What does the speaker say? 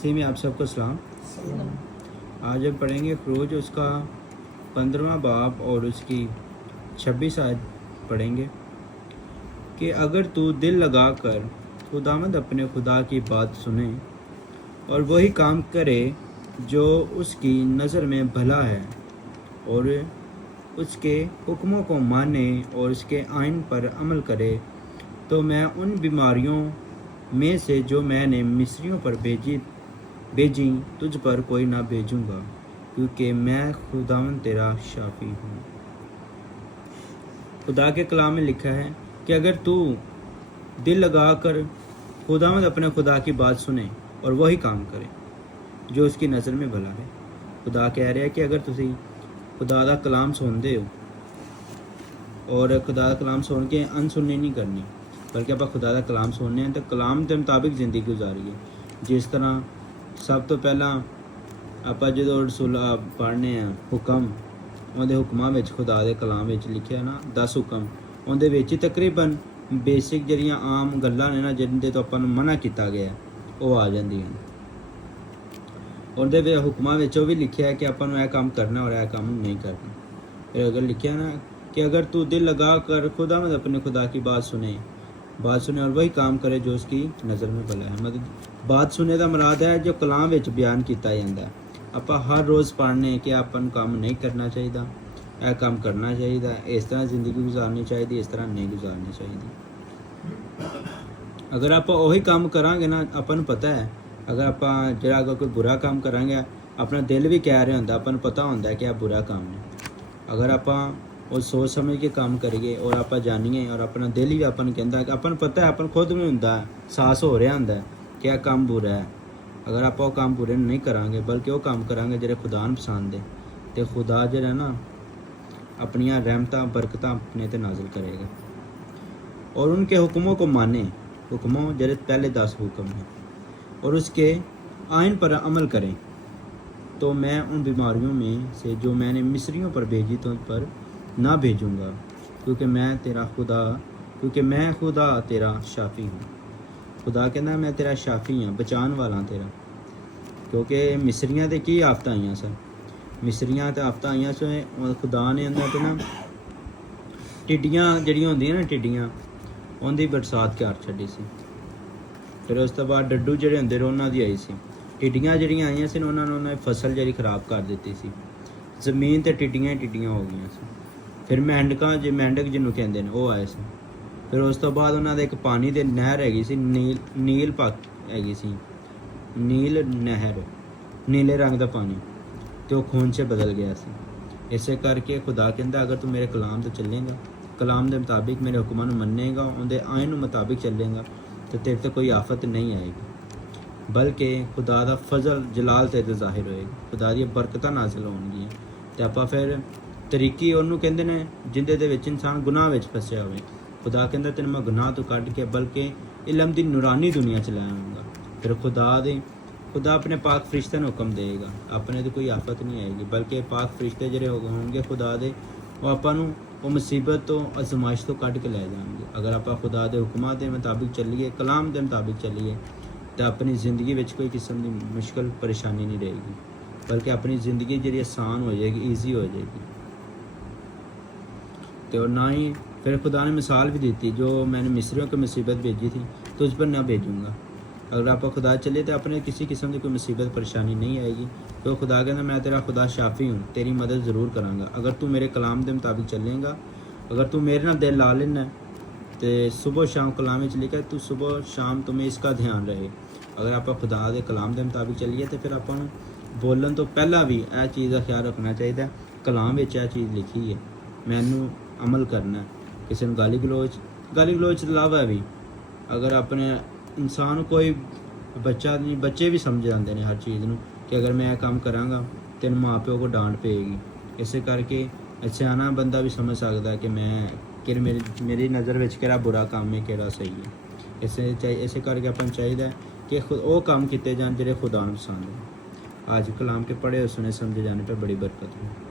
इसी में आप सबको सलाम। आज हम पढ़ेंगे खरूज, उसका 15वां बाब और उसकी 26 आयत पढ़ेंगे कि अगर तू दिल लगा कर खुदावंद अपने खुदा की बात सुने और वही काम करे जो उसकी नज़र में भला है और उसके हुक्मों को माने और उसके आइन पर अमल करे, तो मैं उन बीमारियों में से जो मैंने मिस्रियों पर भेजी तुझ पर कोई ना भेजूंगा, क्योंकि मैं खुदावंद तेरा शाफी हूँ। खुदा के कलाम में लिखा है कि अगर तू दिल लगा कर खुदावंद अपने खुदा की बात सुने और वही काम करे जो उसकी नज़र में भला है। खुदा कह रहा है कि अगर तुसी खुदा दा कलाम सुनते हो और खुदा दा कलाम सुन के अनसुनी नहीं करनी, बल्कि आप खुदा दा कलाम सुनने हैं तो कलाम के मुताबिक ज़िंदगी गुजारिए। जिस तरह सब तो पहला आप जो रसूला पढ़ने हैं हुक्म, उहदे हुक्मां विच खुदा दे कलाम विच लिखिया ना 10 हुक्म, उहदे विच तकरीबन बेसिक जड़ियाँ आम गल्लां ने ना जिहदे तो आपां नूं मना किया गया वो आ जांदियां ने। उहदे वे हुक्मां विच भी लिखिया है कि आपां नूं यह काम करना और यह काम नहीं करना। फिर अगर लिखिया ना कि अगर तू दिल लगा कर खुदावंद अपने खुदा की बात सुने और वही काम करे जो उसकी नज़र में भला है। मतलब बात सुने का मुराद है जो कलाम विच बयान किया जाता है। आप हर रोज़ पढ़ने कि अपन काम नहीं करना चाहिए, यह काम करना चाहिए, इस तरह ज़िंदगी गुजारनी चाहिए, इस तरह नहीं गुजारनी चाहिए। अगर आप वही काम करांगे ना, अपन पता है अगर आप जरा कोई बुरा काम करांगे अपना दिल भी कह रहा होंदा, अपन पता होंदा कि यह बुरा काम है। अगर आप और सोच समझ के काम करिए और आप जानिए और अपना दिल ही अपन कहता कि अपन पता है, अपन खुद में होंदा साहस हो रहा होंदा कि यह काम बुरा है। अगर आप वो काम बुरे नहीं करांगे बल्कि वो काम करांगे जो खुदा नूं पसंद है, तो खुदा जो है ना अपनिया रहमतां बरकतां अपने ते नाजिल करेगा। और उनके हुक्मों को माने, हुक्मों जरे पहले 10 हुक्म हैं, और उसके आइन पर अमल करें, तो मैं उन बीमारियों में से जो मैंने मिस्रियों पर भेजी तो उन पर ना भेजूंगा, क्योंकि मैं खुदा तेरा शाफी हूँ। खुदा कहना मैं तेरा शाफी हाँ, बचान वाला तेरा। क्योंकि मिस्रियाँ तो की आफत आईयां सन, मिस्रियाँ तो आफत आईयां सन, खुदा ने अंदर तो ना टिड्डियाँ जड़ियाँ होंदियां ना टिड्डियाँ, उनकी बरसात कर छड्डी सी। फिर उस तो बाद डड्डू ਜਿਹੜੇ ਹੁੰਦੇ ਨੇ ਉਹਨਾਂ ਦੀ ਆਈ ਸੀ। ਟਿੱਡੀਆਂ ਜਿਹੜੀਆਂ ਆਈਆਂ ਸੀ ਉਹਨਾਂ ਨੇ ਫਸਲ ਜਿਹੜੀ ਖਰਾਬ ਕਰ ਦਿੱਤੀ ਸੀ। ਜ਼ਮੀਨ ਤੇ ਟਿੱਡੀਆਂ ਹੋ ਗਈਆਂ ਸੀ। ਫਿਰ ਮੈਂਡਕ ਜਿਹਨੂੰ ਕਹਿੰਦੇ ਨੇ ਉਹ ਆਏ ਸੀ। ਫਿਰ ਉਸ ਤੋਂ ਬਾਅਦ ਉਹਨਾਂ ਦੇ ਇੱਕ ਪਾਣੀ ਦੇ ਨਹਿਰ ਹੈਗੀ ਸੀ, ਨੀਲ ਪੱਕ ਹੈਗੀ ਸੀ, ਨੀਲ ਨਹਿਰ, ਨੀਲੇ ਰੰਗ ਦਾ ਪਾਣੀ, ਤੇ ਉਹ ਖੂਨ 'ਚ ਬਦਲ ਗਿਆ ਸੀ। ਇਸੇ ਕਰਕੇ ਖੁਦਾ ਕਹਿੰਦਾ ਅਗਰ ਤੂੰ ਮੇਰੇ ਕਲਾਮ ਤੇ ਚੱਲੇਗਾ, ਕਲਾਮ ਦੇ ਮੁਤਾबिक ਮੇਰੇ ਹੁਕਮਾਂ ਨੂੰ ਮੰਨੇਗਾ, ਉਹਦੇ ਆਇਨ ਨੂੰ ਮੁਤਾबिक ਚੱਲੇਗਾ, तो तेरे तो कोई आफत नहीं आएगी, बल्कि खुदा दा फजल जलाल तेरे ज़ाहिर होएगा, खुदा दी बरकतां नाजिल होणगीਆਂ। ते आपां फिर तरीकी ਉਹਨੂੰ ਕਹਿੰਦੇ ਨੇ ਜਿੰਦੇ ਦੇ ਵਿੱਚ ਇਨਸਾਨ ਗੁਨਾਹ ਵਿੱਚ ਫਸਿਆ ਹੋਵੇ। खुदा ਕਹਿੰਦਾ ਤੈਨੂੰ ਮੈਂ ਗੁਨਾਹ ਤੋਂ ਕੱਢ ਕੇ ਬਲਕਿ ਇਲਮ ਦੀ ਨੂਰਾਨੀ ਦੁਨੀਆ ਚ ਲੈ ਆਵਾਂਗਾ। ਫਿਰ खुदा अपने पाक फरिश्ते ਨੂੰ ਹੁਕਮ ਦੇਗਾ, ਆਪਣੇ ਤੇ ਕੋਈ ਆਫਤ ਨਹੀਂ ਆਏਗੀ, ਬਲਕਿ ਪਾਕ ਫਰਿਸ਼ਤੇ ਜਿਹੜੇ ਹੋਣਗੇ खुदा ਦੇ ਉਹ ਆਪਾਂ ਨੂੰ ਉਹ ਮੁਸੀਬਤ ਤੋਂ ਅਜ਼ਮਾਇਸ਼ ਤੋਂ ਕੱਢ ਕੇ ਲੈ ਜਾਣਗੇ। ਅਗਰ ਆਪਾਂ खुदा ਦੇ ਹੁਕਮਾਂ ਦੇ ਮੁਤਾबिक ਚੱਲੀਏ, ਕਲਾਮ ਦੇ ਮੁਤਾबिक ਚੱਲੀਏ, ਤਾਂ ਆਪਣੀ ਜ਼ਿੰਦਗੀ ਵਿੱਚ ਕੋਈ ਕਿਸਮ ਦੀ ਮੁਸ਼ਕਲ ਪਰੇਸ਼ਾਨੀ ਨਹੀਂ ਰਹੇਗੀ, ਬਲਕਿ ਆਪਣੀ ਜ਼ਿੰਦਗੀ ਜਿਹੜੀ ਆਸਾਨ ਹੋ ਜਾਏਗੀ, ਈਜ਼ੀ ਹੋ ਜਾਏਗੀ। ਤੇ और ना ही फिर खुदा ने मिसाल भी दी थी, जो मैंने मिस्रियों को मुसीबत भेजी थी तुझ पर ना भेजूँगा। अगर आप खुदा चले तो अपने किसी किस्म की कोई मुसीबत परेशानी नहीं आएगी, तो खुदा कहना मैं तेरा खुदा शाफी हूँ, तेरी मदद ज़रूर कराँगा। अगर तू मेरे कलाम के मुताबिक चलेगा, अगर तू मेरे ना दिल ला लेना तो सुबह शाम कलाम में लिखा तू सुबह शाम तुम्हें इसका ध्यान रहे। अगर आप खुदा के कलाम के मुताबिक चलीए तो फिर आप बोलन तो पहला भी यह चीज़ का ख्याल रखना चाहिए, कलाम में यह चीज़ लिखी है, मैनू अमल करना। किसी ने गाली गलोच इलावा भी अगर अपने इंसान कोई बच्चे भी समझ जाते हैं हर चीज़ में कि अगर मैं काम कराँगा तो माँ प्यो को डांट पेगी। इस करके सियाना बंदा भी समझ सकता है कि मैं कि मेरी नज़र में किहड़ा बुरा काम है, किहड़ा सही है। इस करके अपन चाहिए कि वो काम किए जान जो खुदा नूं पसंद है। आज कलाम के पढ़े और सुने समझे जाने पर बड़ी बरकत है।